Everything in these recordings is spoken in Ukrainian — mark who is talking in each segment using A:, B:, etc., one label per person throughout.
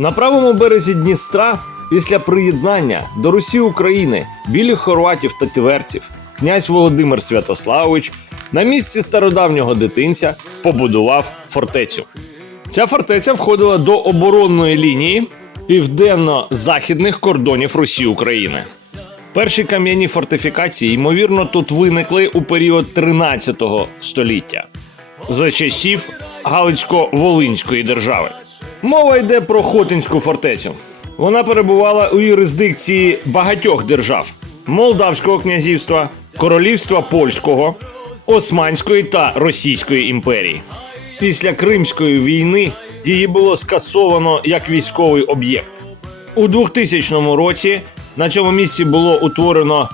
A: На правому березі Дністра, після приєднання до Русі України білих хорватів та тиверців, князь Володимир Святославович на місці стародавнього дитинця побудував фортецю. Ця фортеця входила до оборонної лінії південно-західних кордонів Русі України. Перші кам'яні фортифікації, ймовірно, тут виникли у період 13 століття за часів Галицько-Волинської держави. Мова йде про Хотинську фортецю. Вона перебувала у юрисдикції багатьох держав: Молдавського князівства, Королівства Польського, Османської та Російської імперії. Після Кримської війни її було скасовано як військовий об'єкт. У 2000 році на цьому місці було утворено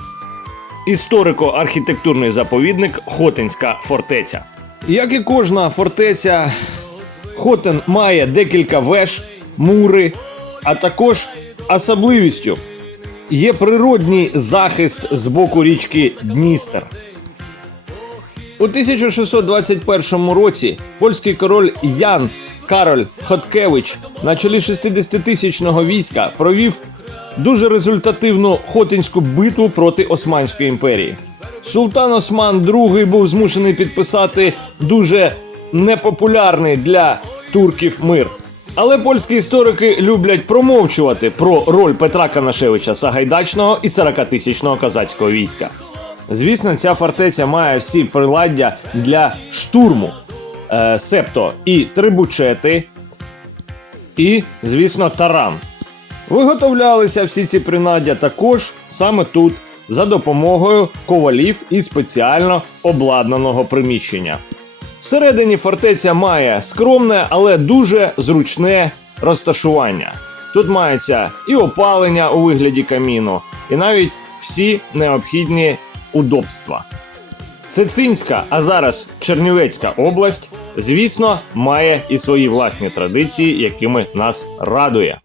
A: історико-архітектурний заповідник Хотинська фортеця. Як і кожна фортеця, Хотин має декілька веж, мури, а також особливістю є природній захист з боку річки Дністер. У 1621 році польський король Ян Кароль Хоткевич на чолі 60-тисячного війська провів дуже результативну Хотинську битву проти Османської імперії. Султан Осман II був змушений підписати дуже непопулярний для турків мир. Але польські історики люблять промовчувати про роль Петра Канашевича Сагайдачного і 40-тисячного козацького війська. Звісно, ця фортеця має всі приладдя для штурму, е, септо і трибучети, і, звісно, таран. Виготовлялися всі ці принаддя також саме тут, за допомогою ковалів і спеціально обладнаного приміщення. Всередині фортеця має скромне, але дуже зручне розташування. Тут мається і опалення у вигляді каміну, і навіть всі необхідні удобства. Цицинська, а зараз Чернівецька область, звісно, має і свої власні традиції, якими нас радує.